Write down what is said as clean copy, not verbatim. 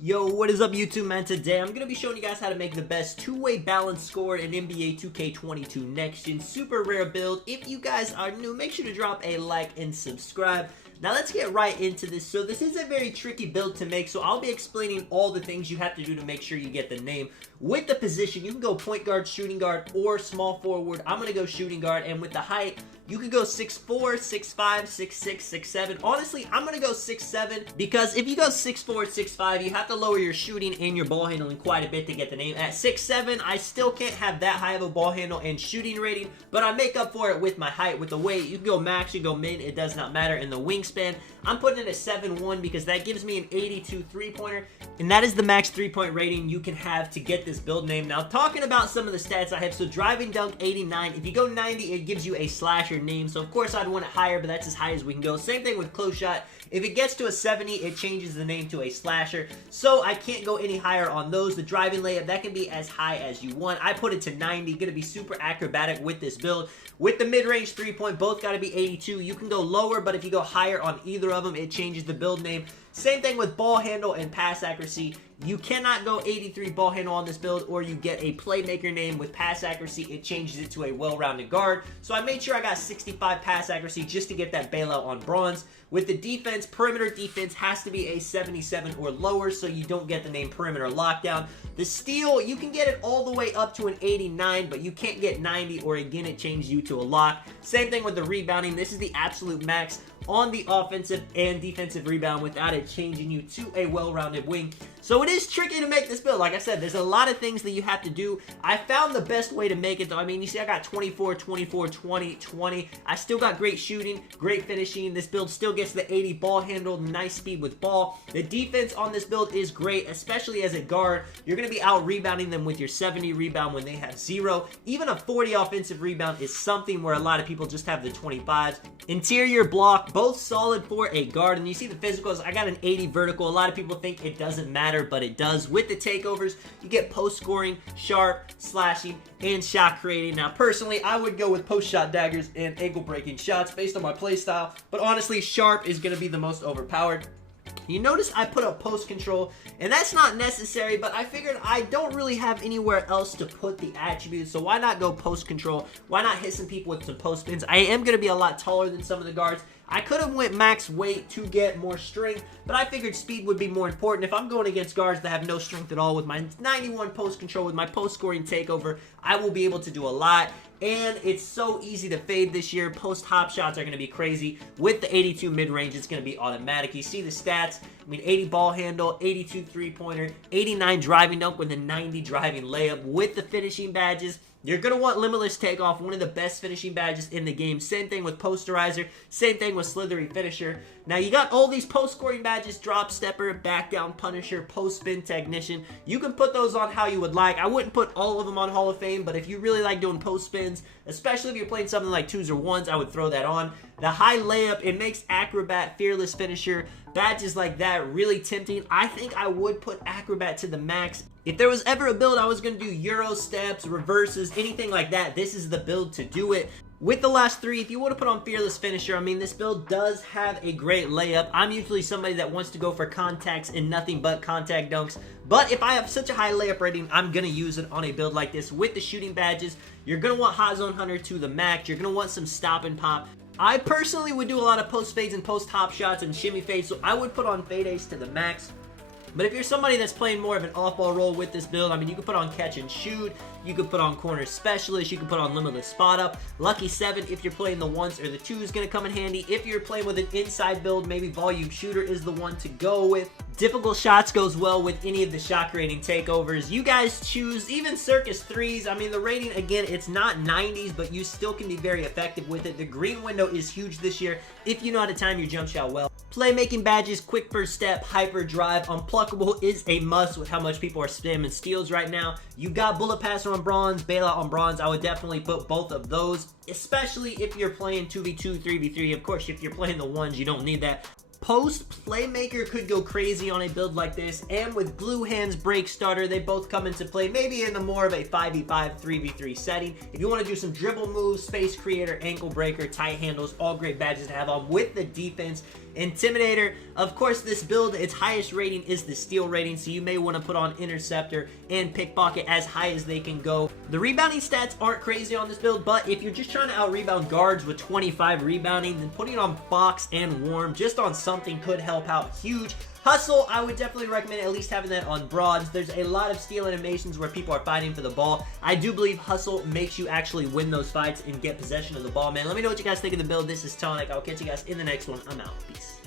Yo, what is up YouTube, man? Today I'm going to be showing you guys how to make the best two-way balance score in NBA 2K22 Next Gen. Super rare build. If you guys are new, make sure to drop a like and subscribe. Now let's get right into this. So this is a very tricky build to make, so I'll be explaining all the things you have to do to make sure you get the name. With the position, you can go point guard, shooting guard, or small forward. I'm going to go shooting guard, and with the height, you could go 6'4", 6'5", 6'6", 6'7". Honestly, I'm going to go 6'7", because if you go 6'4", 6'5", you have to lower your shooting and your ball handling quite a bit to get the name. At 6'7", I still can't have that high of a ball handle and shooting rating, but I make up for it with my height. With the weight, you can go max, you can go min, it does not matter. In the wingspan, I'm putting it at 7'1", because that gives me an 82 three-pointer, and that is the max three-point rating you can have to get this build name. Now, talking about some of the stats I have, so driving dunk 89. If you go 90, it gives you a slasher name, so of course I'd want it higher, but that's as high as we can go. Same thing with close shot. If it gets to a 70, it changes the name to a slasher, so I can't go any higher on those. The driving layup, that can be as high as you want. I put it to 90, gonna be super acrobatic with this build. With the mid-range three-point, both gotta be 82. You can go lower, but if you go higher on either of them, it changes the build name. Same thing with ball handle and pass accuracy. You cannot go 83 ball handle on this build, or you get a playmaker name. With pass accuracy, it changes it to a well-rounded guard. So I made sure I got 65 pass accuracy just to get that bailout on bronze. With the defense, perimeter defense has to be a 77 or lower, so you don't get the name perimeter lockdown. The steal, you can get it all the way up to an 89, but you can't get 90, or again, it changes you to a lock. Same thing with the rebounding. This is the absolute max on the offensive and defensive rebound without it changing you to a well-rounded wing. So it is tricky to make this build. Like I said, there's a lot of things that you have to do. I found the best way to make it, though. I mean, you see I got 24, 24, 20, 20. I still got great shooting, great finishing. This build still gets the 80 ball handle, nice speed with ball. The defense on this build is great, especially as a guard. You're going to be out-rebounding them with your 70 rebound when they have 0. Even a 40 offensive rebound is something where a lot of people just have the 25s. Interior block, both solid for a guard. And you see the physicals, I got an 80 vertical. A lot of people think it doesn't matter, but it does. With the takeovers, you get post scoring, sharp, slashing, and shot creating. Now, personally, I would go with post shot daggers and ankle breaking shots based on my play style, but honestly, sharp is going to be the most overpowered. You notice I put up post control, and that's not necessary, but I figured I don't really have anywhere else to put the attributes, so why not go post control? Why not hit some people with some post spins? I am going to be a lot taller than some of the guards. I could have went max weight to get more strength, but I figured speed would be more important. If I'm going against guards that have no strength at all, with my 91 post control, with my post scoring takeover, I will be able to do a lot. And it's so easy to fade this year. Post hop shots are going to be crazy. With the 82 mid-range, it's going to be automatic. You see the stats. I mean, 80 ball handle, 82 three-pointer, 89 driving dunk with a 90 driving layup. With the finishing badges, you're going to want Limitless Takeoff, one of the best finishing badges in the game. Same thing with Posterizer. Same thing with Slithery Finisher. Now, you got all these post-scoring badges: Drop Stepper, Back Down Punisher, Post-Spin Technician. You can put those on how you would like. I wouldn't put all of them on Hall of Fame, but if you really like doing post-spins, especially if you're playing something like 2s or 1s, I would throw that on. The high layup, it makes Acrobat, Fearless Finisher, badges like that really tempting. I think I would put Acrobat to the max. If there was ever a build I was going to do Euro steps, reverses, anything like that, this is the build to do it. With the last 3, if you want to put on Fearless Finisher, I mean, this build does have a great layup. I'm usually somebody that wants to go for contacts and nothing but contact dunks, but if I have such a high layup rating, I'm going to use it on a build like this. With the shooting badges, you're going to want Hot Zone Hunter to the max. You're going to want some stop and pop. I personally would do a lot of post fades and post hop shots and shimmy fades, so I would put on Fade Ace to the max. But if you're somebody that's playing more of an off-ball role with this build, I mean, you can put on Catch and Shoot, you can put on Corner Specialist, you can put on Limitless Spot Up. Lucky 7 if you're playing the 1s or the 2s is going to come in handy. If you're playing with an inside build, maybe Volume Shooter is the one to go with. Difficult Shots goes well with any of the shot creating takeovers. You guys choose. Even Circus 3s, I mean, the rating, again, it's not 90s, but you still can be very effective with it. The green window is huge this year if you know how to time your jump shot well. Playmaking badges, Quick First Step, Hyper Drive, Unpluckable is a must with how much people are spamming steals right now. You got Bullet Passer on bronze, Bailout on bronze. I would definitely put both of those, especially if you're playing 2v2, 3v3. Of course, if you're playing the 1s, you don't need that. Post Playmaker could go crazy on a build like this, and with Blue Hands Break Starter, they both come into play maybe in the more of a 5v5, 3v3 setting. If you want to do some dribble moves, Space Creator, Ankle Breaker, Tight Handles, all great badges to have on. With the defense, Intimidator. Of course, this build, its highest rating is the steal rating, so you may want to put on Interceptor and Pickpocket as high as they can go. The rebounding stats aren't crazy on this build, but if you're just trying to out-rebound guards with 25 rebounding, then putting on Box and Warm just on something could help out huge. Hustle, I would definitely recommend at least having that on broads. There's a lot of steal animations where people are fighting for the ball. I do believe Hustle makes you actually win those fights and get possession of the ball, man. Let me know what you guys think of the build. This is Tonic. I'll catch you guys in the next one. I'm out. Peace.